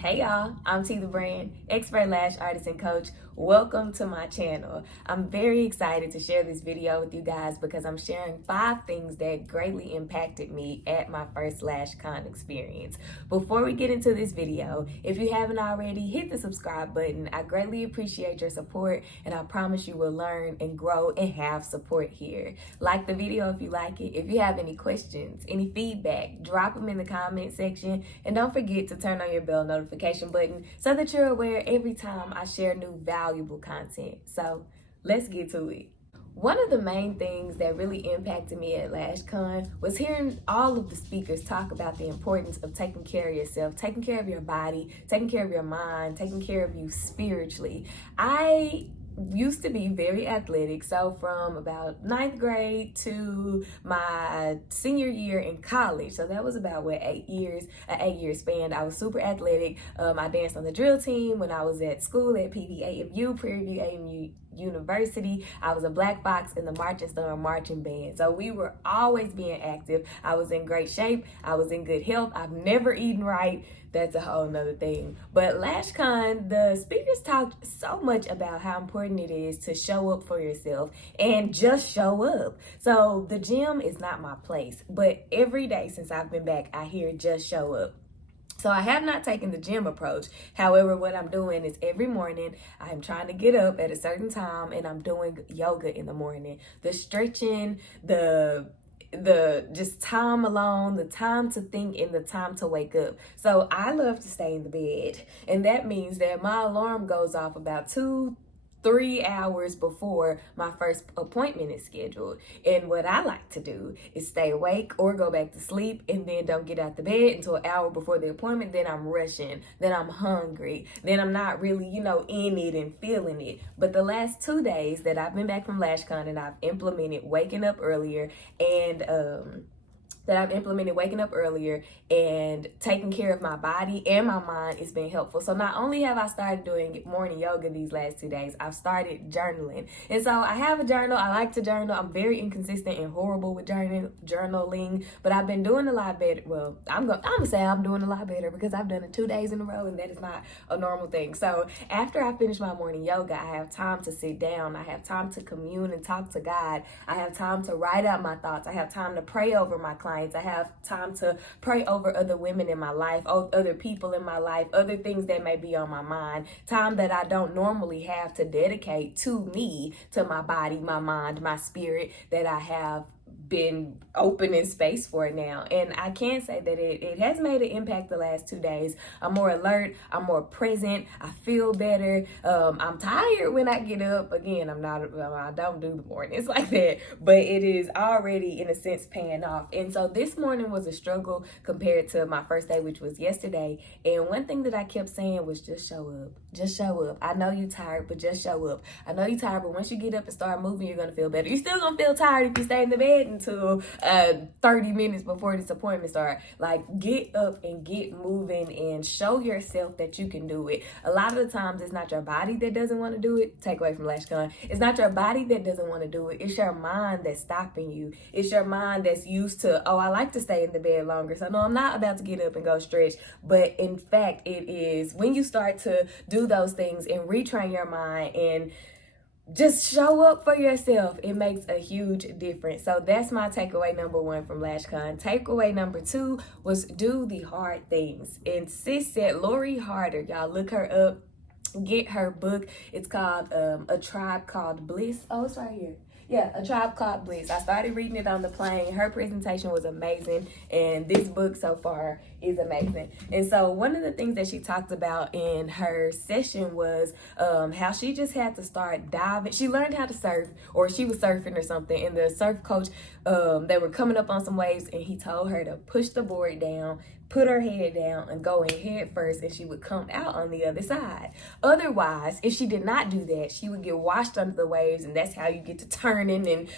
Hey y'all, I'm T the Brand, expert lash artist and coach. Welcome to my channel. I'm very excited to share this video with you guys because I'm sharing 5 things that greatly impacted me at my first Lashcon experience. Before we get into this video, if you haven't already, hit the subscribe button. I greatly appreciate your support and I promise you will learn and grow and have support here. Like the video if you like it. If you have any questions, any feedback, drop them in the comment section and don't forget to turn on your bell notification button so that you're aware every time I share new valuable content. So let's get to it. One of the main things that really impacted me at Lashcon was hearing all of the speakers talk about the importance of taking care of yourself, taking care of your body, taking care of your mind, taking care of you spiritually. I used to be very athletic, so from about 9th grade to my senior year in college, so that was about 8 years, an 8-year span. I was super athletic. I danced on the drill team when I was at school at PVAMU, Prairie View AMU University. I was a Black Fox in the Marching Storm marching band, so we were always being active. I was in great shape. I was in good health. I've never eaten right. That's a whole nother thing. But Lashcon, the speakers talked so much about how important it is to show up for yourself and just show up. So the gym is not my place, but every day since I've been back, I hear just show up. So I have not taken the gym approach. However, what I'm doing is every morning I'm trying to get up at a certain time and I'm doing yoga in the morning. The stretching, the just time alone, the time to think and the time to wake up. So I love to stay in the bed, and that means that my alarm goes off about 2-3 hours before my first appointment is scheduled. And what I like to do is stay awake or go back to sleep and then don't get out the bed until an hour before the appointment. Then I'm rushing, then I'm hungry, then I'm not really, in it and feeling it. But the last 2 days that I've been back from Lashcon and I've implemented waking up earlier and taking care of my body and my mind, has been helpful. So not only have I started doing morning yoga these last 2 days, I've started journaling. And so I have a journal. I like to journal. I'm very inconsistent and horrible with journaling, but I've been doing a lot better. Well, I'm gonna say I'm doing a lot better because I've done it 2 days in a row, and that is not a normal thing. So after I finish my morning yoga, I have time to sit down. I have time to commune and talk to God. I have time to write out my thoughts. I have time to pray over my clients. I have time to pray over other women in my life, other people in my life, other things that may be on my mind, time that I don't normally have to dedicate to me, to my body, my mind, my spirit, that I have been opening space for it now. And I can say that it has made an impact the last 2 days. I'm more alert, I'm more present, I feel better. I'm tired when I get up. Again, I don't do the mornings like that, but it is already in a sense paying off. And so this morning was a struggle compared to my first day, which was yesterday. And one thing that I kept saying was just show up. Just show up. I know you're tired, but just show up. I know you're tired, but once you get up and start moving, you're gonna feel better. You're still gonna feel tired if you stay in the bed until 30 minutes before this appointment starts. Like, get up and get moving and show yourself that you can do it. A lot of the times it's not your body that doesn't want to do it. Take away from Lashcon. It's not your body that doesn't want to do it. It's your mind that's stopping you. It's your mind that's used to, I like to stay in the bed longer, so no, I'm not about to get up and go stretch. But in fact, it is when you start to do those things and retrain your mind and just show up for yourself, it makes a huge difference. So that's my takeaway number 1 from Lashcon. Takeaway number 2 was do the hard things. And sis said, Lori Harder, y'all look her up, get her book. It's called A Tribe Called Bliss. Oh, it's right here. Yeah, A Tribe Called Bliss. I started reading it on the plane. Her presentation was amazing, and this book so far is amazing. And so one of the things that she talked about in her session was how she just had to start diving. She learned how to surf, or she was surfing or something, and the surf coach, they were coming up on some waves, and he told her to push the board down, put her head down and go in head first, and she would come out on the other side. Otherwise, if she did not do that, she would get washed under the waves, and that's how you get to turning and,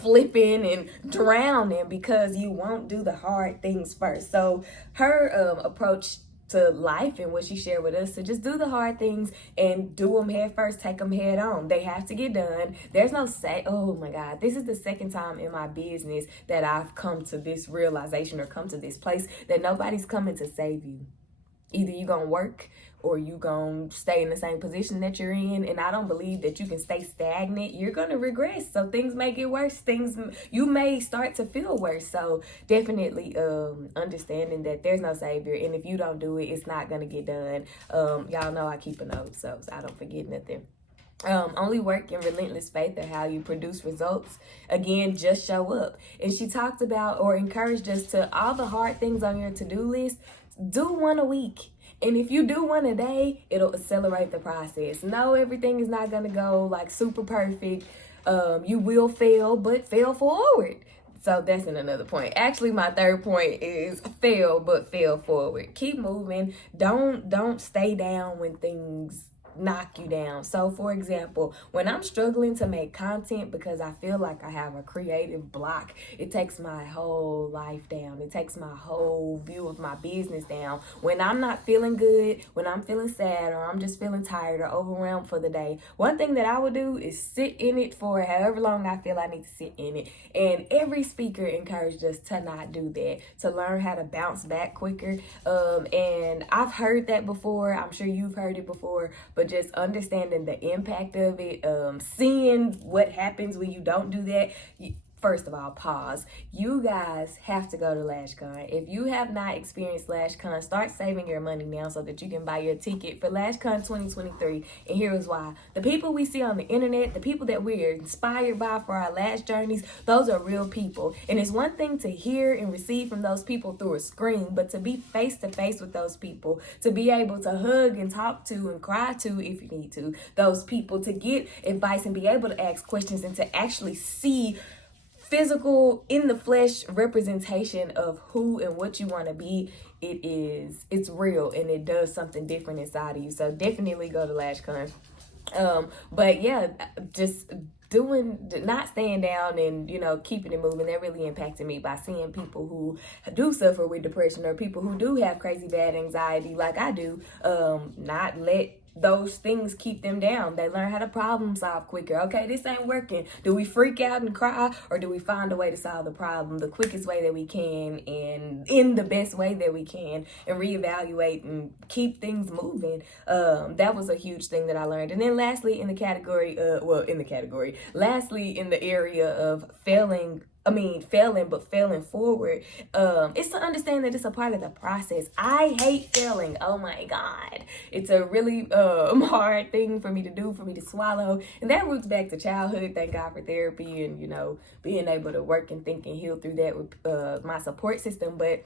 flipping and drowning, because you won't do the hard things first. So her approach to life and what she shared with us, to just do the hard things and do them head first, take them head on. They have to get done. There's no oh my God, this is the second time in my business that I've come to this realization or come to this place that nobody's coming to save you. Either you gonna work or you gonna stay in the same position that you're in. And I don't believe that you can stay stagnant. You're gonna regress. So things may get worse. You may start to feel worse. So definitely understanding that there's no savior, and if you don't do it, it's not gonna get done. Y'all know I keep a note, so I don't forget nothing. Only work and relentless faith are how you produce results. Again, just show up. And she talked about or encouraged us to all the hard things on your to-do list, do one a week. And if you do one a day, it'll accelerate the process. No, everything is not going to go like super perfect. You will fail, but fail forward. So that's in another point. Actually, my third point is fail, but fail forward. Keep moving. Don't stay down when things knock you down. So for example, when I'm struggling to make content because I feel like I have a creative block, it takes my whole life down. It takes my whole view of my business down. When I'm not feeling good, when I'm feeling sad, or I'm just feeling tired or overwhelmed for the day, one thing that I would do is sit in it for however long I feel I need to sit in it. And every speaker encouraged us to not do that, to learn how to bounce back quicker. And I've heard that before. I'm sure you've heard it before, but just understanding the impact of it, seeing what happens when you don't do that. First of all, pause. You guys have to go to Lashcon. If you have not experienced Lashcon, start saving your money now so that you can buy your ticket for Lashcon 2023. And here is why. The people we see on the internet, the people that we're inspired by for our lash journeys, those are real people. And it's one thing to hear and receive from those people through a screen, but to be face to face with those people, to be able to hug and talk to and cry to if you need to, those people, to get advice and be able to ask questions and to actually see physical, in the flesh representation of who and what you want to be. It's real, and it does something different inside of you. So definitely go to Lashcon. But yeah, just not staying down and keeping it moving, that really impacted me, by seeing people who do suffer with depression, or people who do have crazy bad anxiety like I do, not let those things keep them down. They learn how to problem solve quicker. Okay, this ain't working. Do we freak out and cry, or do we find a way to solve the problem the quickest way that we can and in the best way that we can, and reevaluate and keep things moving? That was a huge thing that I learned. And then lastly, in the area of failing but failing forward, it's to understand that it's a part of the process. I hate failing. Oh my God. It's a really hard thing for me to do, for me to swallow. And that roots back to childhood. Thank God for therapy and, being able to work and think and heal through that with my support system. But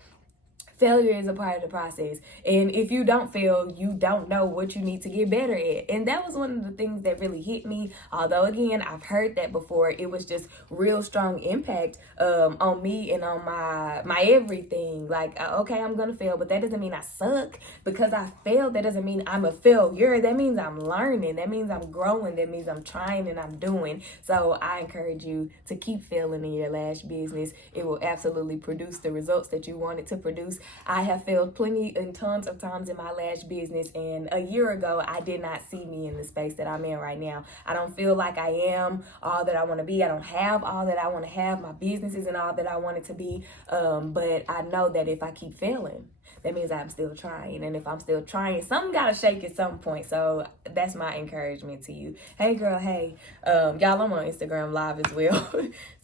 failure is a part of the process. And if you don't fail, you don't know what you need to get better at. And that was one of the things that really hit me. Although, again, I've heard that before, it was just real strong impact on me and on my everything. Like, okay, I'm going to fail, but that doesn't mean I suck. Because I failed, that doesn't mean I'm a failure. That means I'm learning. That means I'm growing. That means I'm trying and I'm doing. So I encourage you to keep failing in your lash business. It will absolutely produce the results that you want it to produce. I have failed plenty and tons of times in my lash business, and a year ago I did not see me in the space that I'm in right now. I don't feel like I am all that I want to be. I don't have all that I want to have. My business isn't all that I want it to be, but I know that if I keep failing, that means I'm still trying. And if I'm still trying, something got to shake at some point. So that's my encouragement to you. Hey, girl, hey. Y'all, I'm on Instagram Live as well.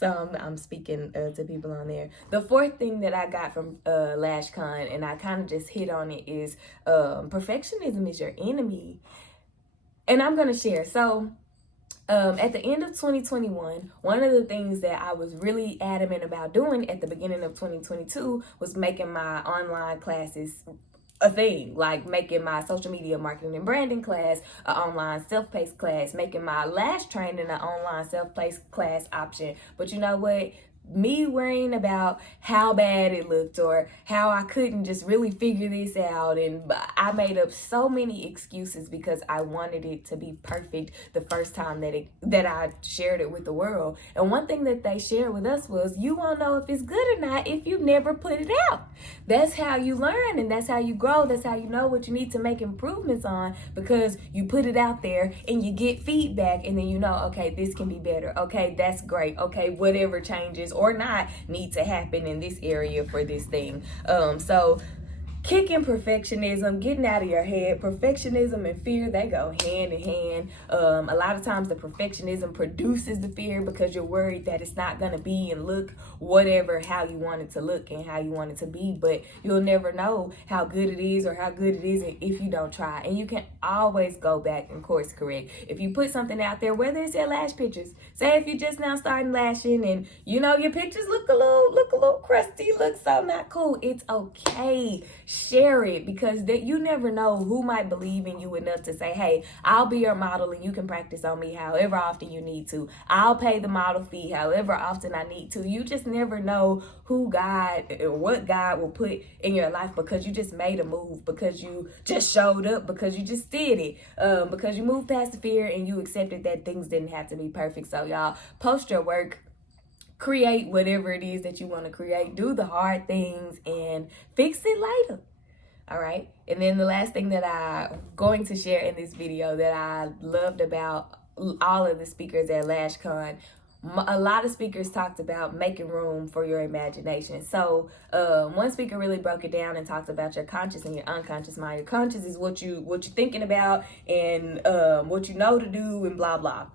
So I'm speaking to people on there. The fourth thing that I got from Lashcon, and I kind of just hit on it, is perfectionism is your enemy. And I'm going to share. So at the end of 2021, one of the things that I was really adamant about doing at the beginning of 2022 was making my online classes a thing, like making my social media marketing and branding class an online self-paced class, making my lash training an online self-paced class option. But you know what? Me worrying about how bad it looked or how I couldn't just really figure this out, and I made up so many excuses because I wanted it to be perfect the first time that I shared it with the world. And one thing that they shared with us was, you won't know if it's good or not if you never put it out. That's how you learn, and that's how you grow. That's how you know what you need to make improvements on, because you put it out there and you get feedback, and then you know, okay, this can be better. Okay, that's great. Okay, whatever changes or not need to happen in this area for this thing. So kicking perfectionism, getting out of your head. Perfectionism and fear, they go hand in hand. A lot of times the perfectionism produces the fear because you're worried that it's not going to be and look whatever how you want it to look and how you want it to be, but you'll never know how good it is or how good it isn't if you don't try. And you can always go back and course correct. If you put something out there, whether it's your lash pictures, say if you're just now starting lashing and you know your pictures look a little crusty, look so not cool, it's okay. Share it, because that you never know who might believe in you enough to say, hey, I'll be your model and you can practice on me however often you need to. I'll pay the model fee however often I need to. You just never know who God or what God will put in your life because you just made a move, because you just showed up, because you just did it, because you moved past the fear and you accepted that things didn't have to be perfect. So y'all, post your work, create whatever it is that you want to create, do the hard things and fix it later. All right. And then the last thing that I'm going to share in this video that I loved about all of the speakers at Lashcon, a lot of speakers talked about making room for your imagination. So one speaker really broke it down and talked about your conscious and your unconscious mind. Your conscious is what you're thinking about and what you know to do and blah blah.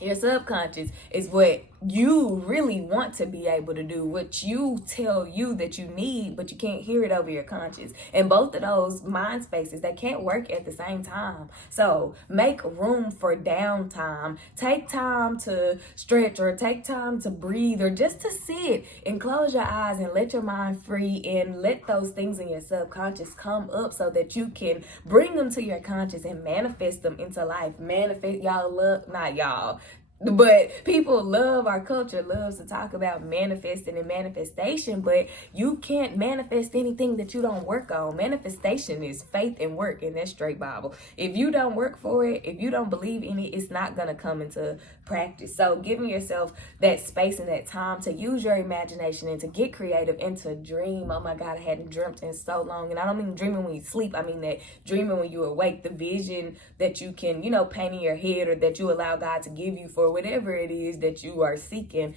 Your subconscious is what you really want to be able to do, what you tell you that you need, but you can't hear it over your conscious. And both of those mind spaces, they can't work at the same time. So make room for downtime. Take time to stretch or take time to breathe or just to sit and close your eyes and let your mind free and let those things in your subconscious come up so that you can bring them to your conscious and manifest them into life. Manifest, y'all love, not y'all, but people love, our culture loves to talk about manifesting and manifestation, but you can't manifest anything that you don't work on. Manifestation is faith and work, and that's straight Bible. If you don't work for it, if you don't believe in it, it's not going to come into practice. So giving yourself that space and that time to use your imagination and to get creative and to dream. Oh my God, I hadn't dreamt in so long. And I don't mean dreaming when you sleep. I mean that dreaming when you awake, the vision that you can, paint in your head or that you allow God to give you for whatever it is that you are seeking,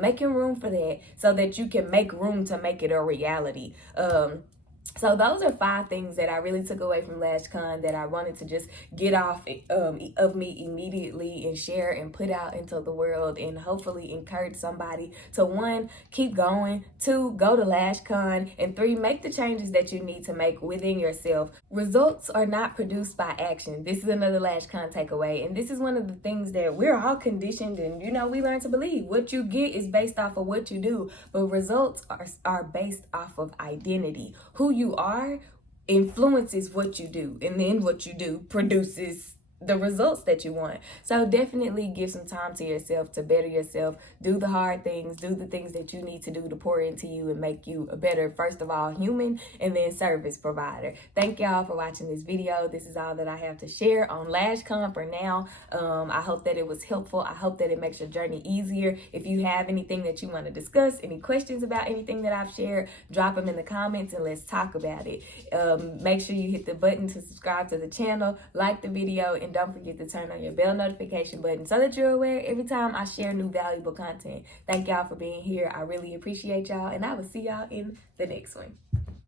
making room for that so that you can make room to make it a reality. So those are 5 things that I really took away from Lashcon that I wanted to just get off of me immediately and share and put out into the world and hopefully encourage somebody to 1, keep going, 2, go to Lashcon, and 3, make the changes that you need to make within yourself. Results are not produced by action. This is another Lashcon takeaway, and this is one of the things that we're all conditioned and we learn to believe. What you get is based off of what you do, but results are based off of identity. Who you are influences what you do, and then what you do produces the results that you want. So definitely give some time to yourself to better yourself. Do the hard things, do the things that you need to do to pour into you and make you a better, first of all, human and then service provider. Thank y'all for watching this video. This is all that I have to share on Lashcon for now. I hope that it was helpful. I hope that it makes your journey easier. If you have anything that you want to discuss, any questions about anything that I've shared, drop them in the comments and let's talk about it. Make sure you hit the button to subscribe to the channel, like the video, and don't forget to turn on your bell notification button so that you're aware every time I share new valuable content. Thank y'all for being here. I really appreciate y'all, and I will see y'all in the next one.